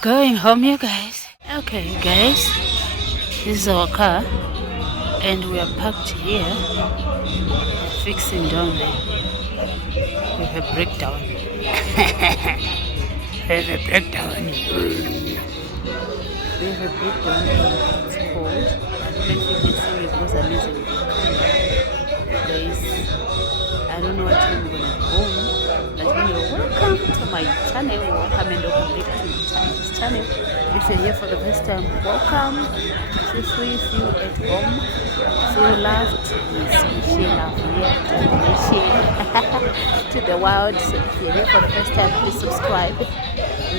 Going home, you guys. Okay, you guys. This is our car, and we are parked here. We're fixing down there. We have a breakdown. We have a breakdown. We have a breakdown, and it's cold. Like you can see, it was amazing. Guys, I don't know what time we're gonna be home, but anyway, welcome to my channel. Welcome and welcome back to Tana's channel. If you're here for the first time, welcome. Feel free, see you at home. See you loved. We share love here. We share to the world. So if you're here for the first time, please subscribe,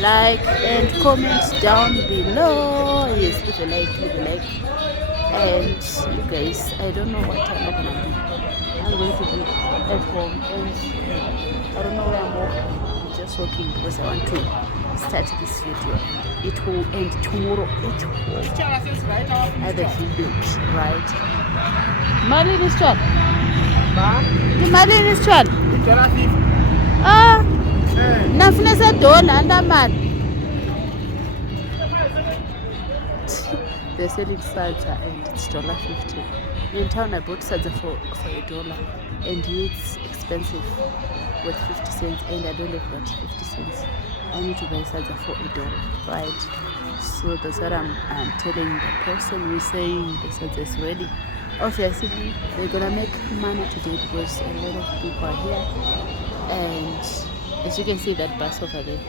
like, and comment down below. Yes, leave a like. And you guys, I don't know what time I'm gonna be. I'm going to be at home, and I don't know where I'm walking. I'm just walking because I want to start this video. It will end tomorrow. It will other videos, right? Marlene is one. Marlene is one. Ah, nafuna $1 under man. They're selling salsa and it's $1.50. In town I bought salsa for $1, and it's expensive with 50 cents, and I don't have that 50 cents. I need to buy salsa for $1, right? So that's what I'm telling the person who's saying the salsa is ready. Obviously they're gonna make money today because a lot of people are here, and as you can see that bus over there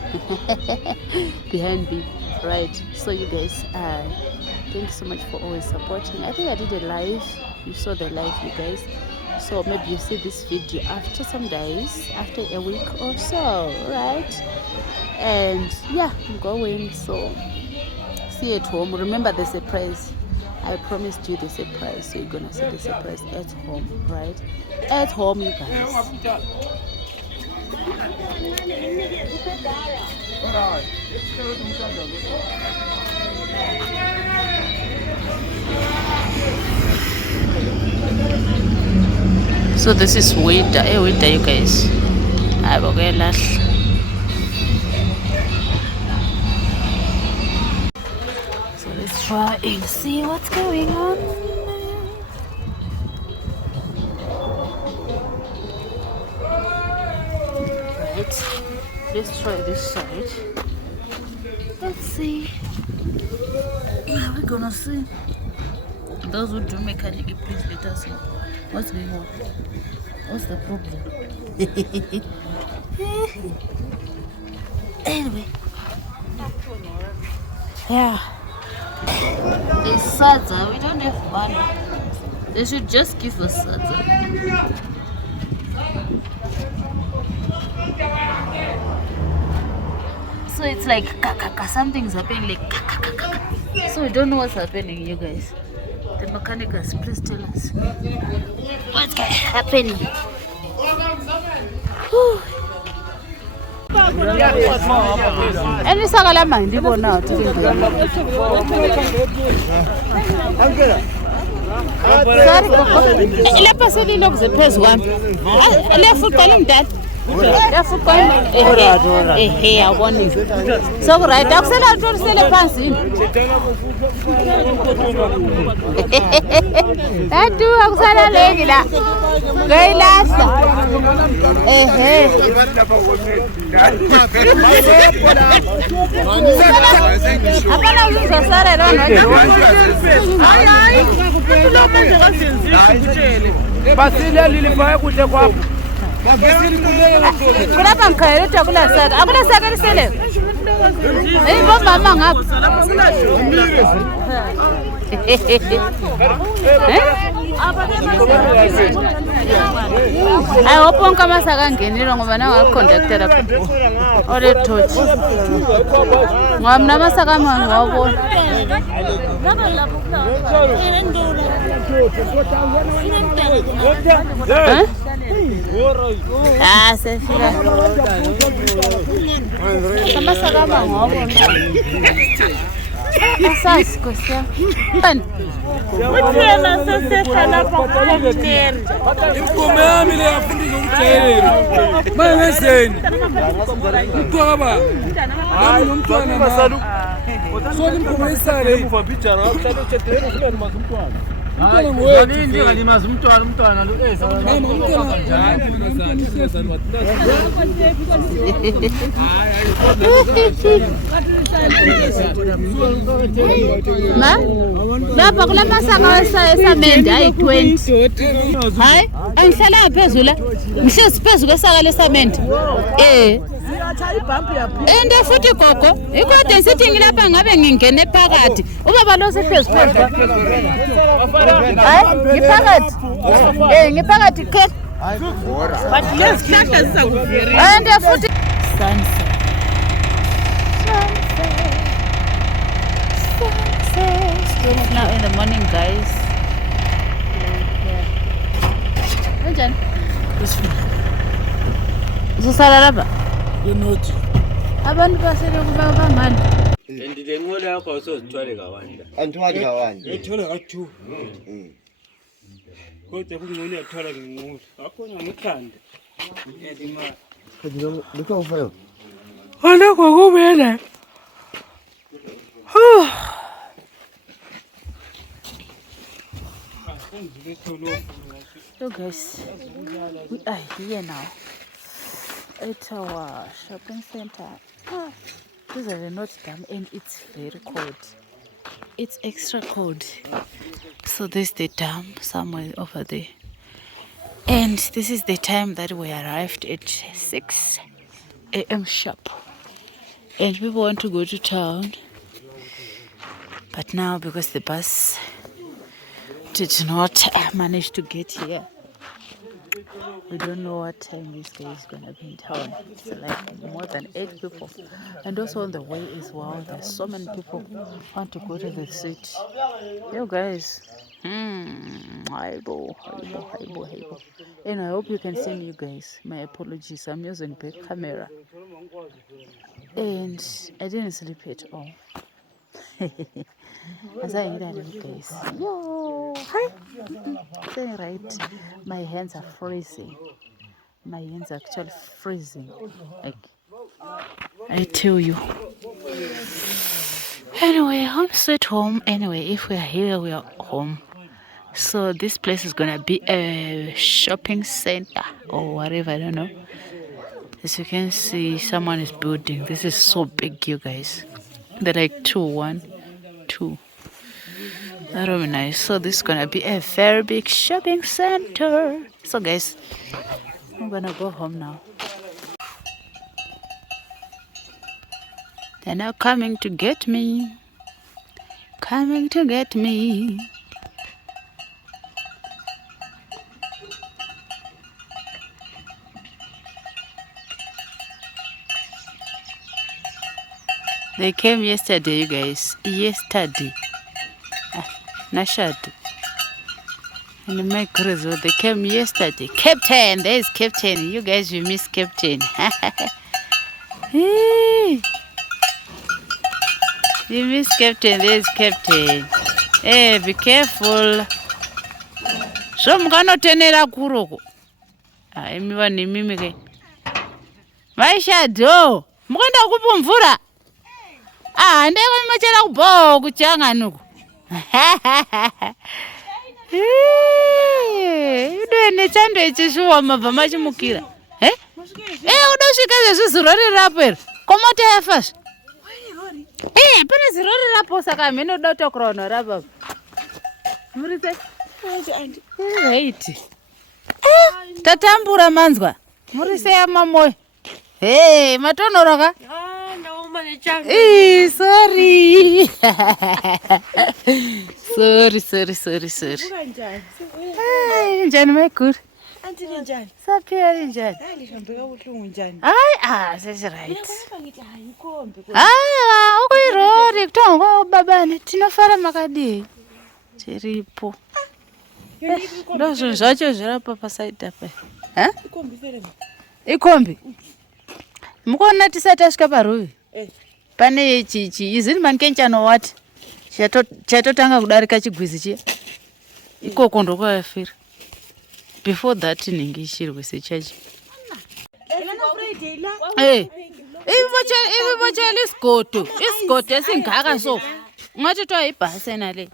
behind me, right? So you guys, thank you so much for always supporting. I think I did a live. You saw the live, you guys. So maybe you see this video after some days, after a week or so, right? And yeah, I'm going. So see you at home. Remember the surprise. I promised you the surprise. So you're gonna see the surprise at home, right? At home, you guys. So this is winter, winter, you guys. So let's try and see what's going on. Right, let's try this side. Let's see. We're gonna see. Those who do mechanic, please let us know what's going on. What's the problem? Anyway, yeah, it's salsa. We don't have money. They should just give us salsa. So it's like something's happening, like so we don't know what's happening, you guys. The mechanicals, please tell us what's happening. Any sagala mind you now to le passer look the press one. Le footballing that. I want it. So right, I'll sell out to sell a pansy. That too, I'll sell a leg. Very last. Kenapa mkhairi takula saka? Akula saka lisele. Bomba mama ngapha. I hope onke amasaka angenile ngoba nawa conductor lapha. Ole torch. Ngoba mina amasaka ami ngiyabona. Ah, sefika. Amasaka ami ngiyabona. Asas kosia. Bani. Uthena sesehlala pha kuMneri. Inkomo yami le yafundisa Ma? Lapha kula masaka esamende ayi 20. Hayi, angihlala ngaphezulu. Ngihlezi phezulu kwesaka lesamende. Ende futhi gogo, ikode ngithi ngilapha ngabe ngingene phakathi. Ubaba lo sephezulu. Hayi, ngiphakathi. Ngiphakathi ke. But lesihlahla sisakuvira. Ende futhi sunset. It's now in the morning, guys. Enjani? Usala lapha? Yenothi. Abantu basele kuba bamani. Ndile nqola yakho usozithwale kawanda. Antwali kawanda. Ethola ka2. Kodwa kungcono yathwala ngenqola. Akhona ngikhanda. Imali. Kodwa lokho ufayo. Olokho kubela. So guys, we are here now at our shopping center. This is a Notre Dame and it's very cold. It's extra cold. So there's the dam somewhere over there. And this is the time that we arrived at 6 a.m. sharp. And people want to go to town. But now because the bus did not manage to get here, we don't know what time this guy is going to be in town. It's like more than 8 people. And also on the way as well, there's so many people want to go to the city. You guys, hibo. And I hope you can see me, you guys. My apologies, I'm using back camera. And I didn't sleep at all. As I hear you guys. Yo, hi. Saying right, my hands are freezing. My hands are actually freezing. Like, I tell you. Anyway, home sweet home. Anyway, if we are here, we are home. So this place is gonna be a shopping center or whatever, I don't know. As you can see, someone is building. This is so big, you guys. They're like 1, 2. That would be nice. So this is gonna be a very big shopping center. So guys, I'm gonna go home now. They're now coming to get me. Coming to get me. They came yesterday, you guys. Yesterday. Nashad. And my cruise, they came yesterday. Captain, there's Captain. You guys, you miss Captain. You miss Captain, there's Captain. Hey, be careful. So I'm gonna turn it up. Everyone, mimi. My shadow. Mwana kupumvura. Ndeko machela kubo kuchanga nuku. Udene chando echishuwa mabva machimukira. Udosvika zvezvirori rapo ere. Komota yafasha. Pane zirori rapo saka mhino dotokrona rapo. Murise. Right. Tatambura manzwa. Murise ya mamoyo. Matonoroka. Sorry. sorry. Njani mekuru? Antini njani? Saphiyani njani? Ngihambeka ubuhlungu njani? That's right. Ngithi ayikombi. Ukuyirori kuthiwa ubabani tinofara makadii. Chiripo. Ndozvo zvacho zvirapo pasaidi apa. Ikombi fere. Ikombi. Mukuona tisati asvika paruvi. Pane chichi izini mankenchano wati chatotanga kudarika chigwizi chiya ikoko ndokwayafira. before that ndingishirwe sechechi ibibotshela isigodo esingaka so ungathi kuthiwa yibhasi ena le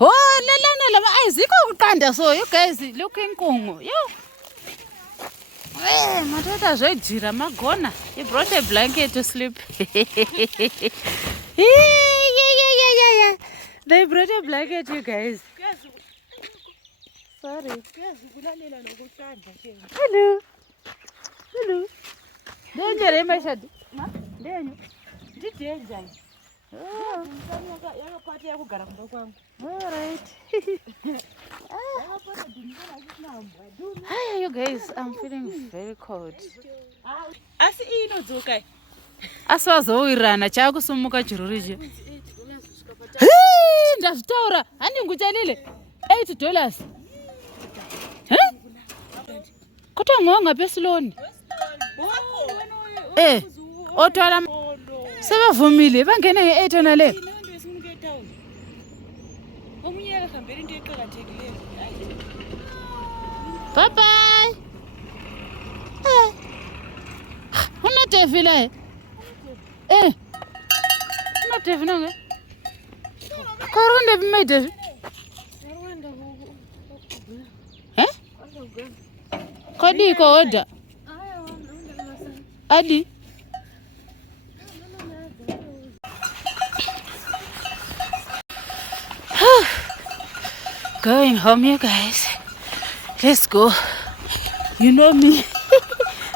lelana lama ayizikho kuqanda so you guys look inkungu yo matata zvejira magona. He brought a blanket to sleep. Yeah. They brought a blanket, you guys. Sorry. Hello. Danger, my shadi. Danger. Oh. All right. Hi, you guys. I'm feeling very cold. Aswazowirana chakusumuka chirurije. Ndazvitaura handinguchalile $8. Kutangwanga pesiloni. Otwala sebavumile bangene nge8 ona le. Bye bye. Unadevi la. Unadevi nonge. Karunde bimedevi. Kodi ko order. Adi. Going home, you guys. Let's go. You know me.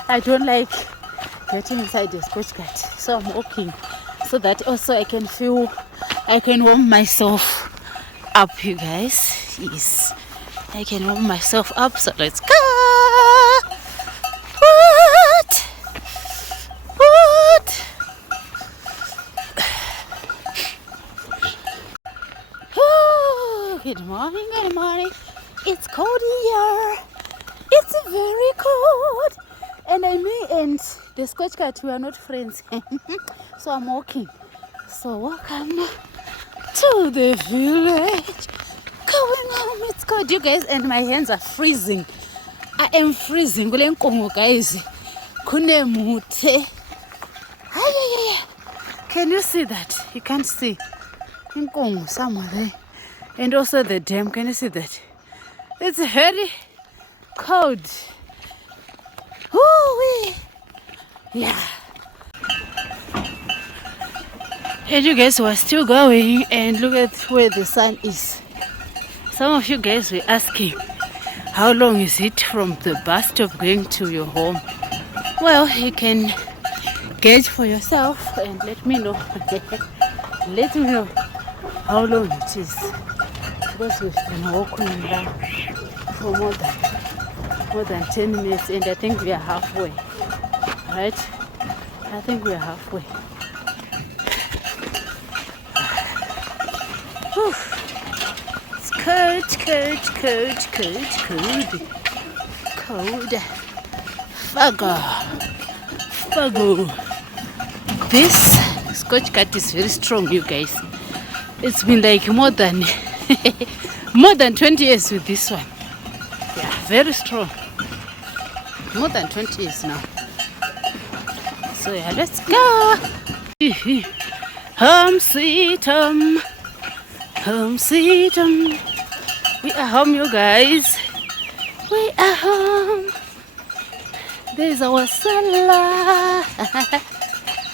I don't like getting inside the sports car, so I'm walking so that also I can warm myself up, you guys. Yes, I can warm myself up. So let's go. What? Oh, good morning. It's cold here. It's very cold. And me and the Scotch cat, we are not friends. So I'm walking. So welcome to the village. Going home. It's cold, you guys, and my hands are freezing. I am freezing. Guys. Can you see that? You can't see. Somewhere there. And also the dam. Can you see that? It's very cold. Ooh-wee. Yeah. And you guys were still going, and look at where the sun is. Some of you guys were asking, how long is it from the bus stop going to your home? Well, you can gauge for yourself and let me know. Let me know how long it is. Because we've been walking around for more than 10 minutes, and I think we are halfway. Right? I think we are halfway. Whew. It's cold. Fuggle. This Scotch cat is very strong, you guys. It's been like more than 20 years with this one. Yeah, very strong. More than 20 years now. So yeah, let's go. Home sweet home. We are home, you guys. We are home. There's our cellar.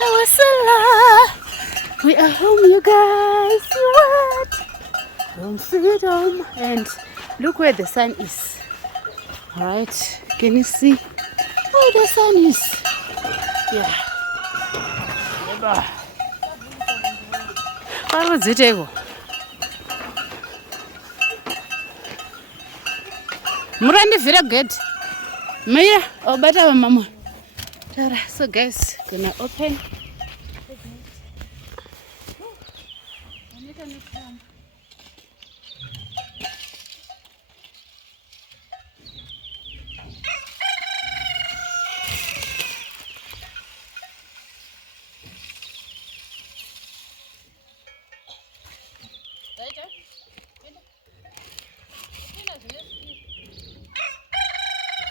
Our cellar. We are home, you guys. What? Home sweet home. And look where the sun is. Alright, can you see where the sun is? Yeah. What was it, Ego? Murandi Vira good. Maya, or better, Mama. So, guys, gonna open.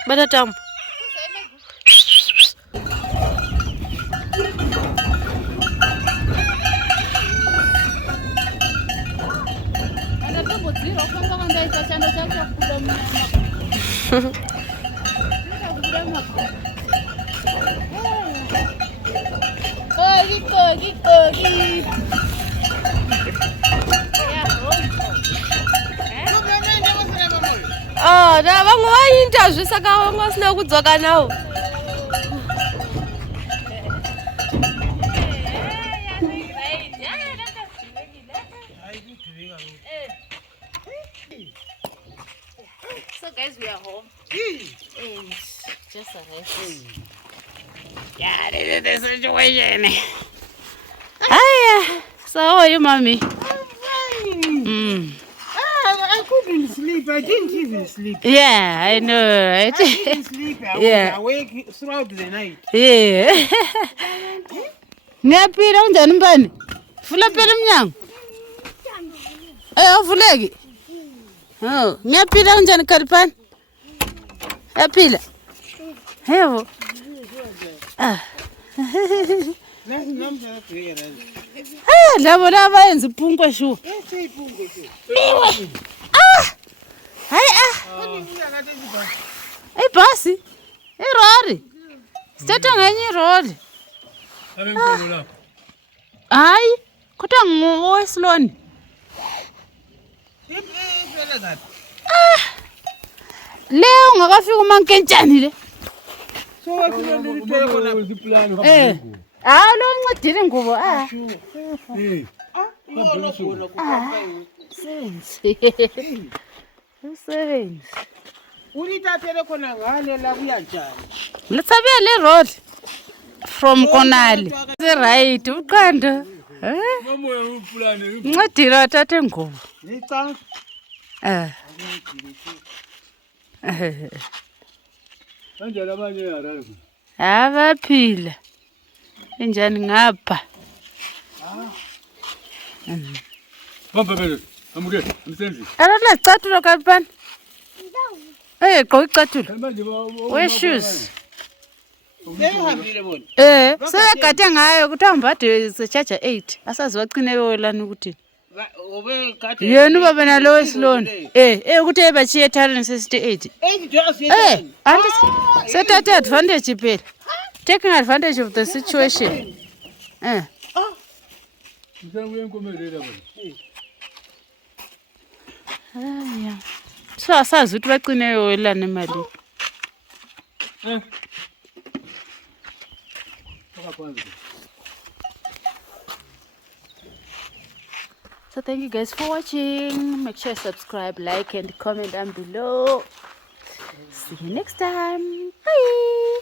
Bata tambo. Oh, na vangu vaita saka vangu vasina kudzoka nawo. So guys, we are home. And just a rest. Yeah, this is the situation. Hiya. So how are you, mommy? I'm fine. I couldn't sleep. I didn't even sleep. Yeah, I know, right? I didn't sleep. I was awake throughout the night. Yeah. Ngiyapila unjani mbani? Vula phela umnyango. Avuleki. Oh, ngiyapila unjani Khalipani? Yaphila. Yebo. Ah. Labo labayenza iphunko shu. Liwe. Hayi Ibhasi. Irori. Sithatha ngenye irori. Hayi, kodwa ngowesiloni. Leo ungakafika umankentshani le. So what you want to do? Plan. Lo mncedile ngubo Sevenze. Ulithathele khona ngale la kuyanjani? Litsabe le road from Konali. Right, uqanda. Momoya uplan. Ncedile wathathe ngubo. Licanga. Kanjani abanye yara? Abaphila. Enjani ngapha? Bamba bele. Amuke, amsenzi. Alala catulo Khalipani. Gqoka icatulo. Wear shoes. Sehambile bona. Sebegade ngayo kuthiwa mbade se-charger 8. Asazi wacine bewelana ukuthi. Yena ubaba nalo wesiloni. Ukuthi ebachiye ethaleni sesithi 8. Anti sethathe advantage phela. Taking advantage of the situation. So asazi ukuthi bacine bewelana imali. So thank you guys for watching. Make sure you subscribe, like and comment down below. See you next time. Bye.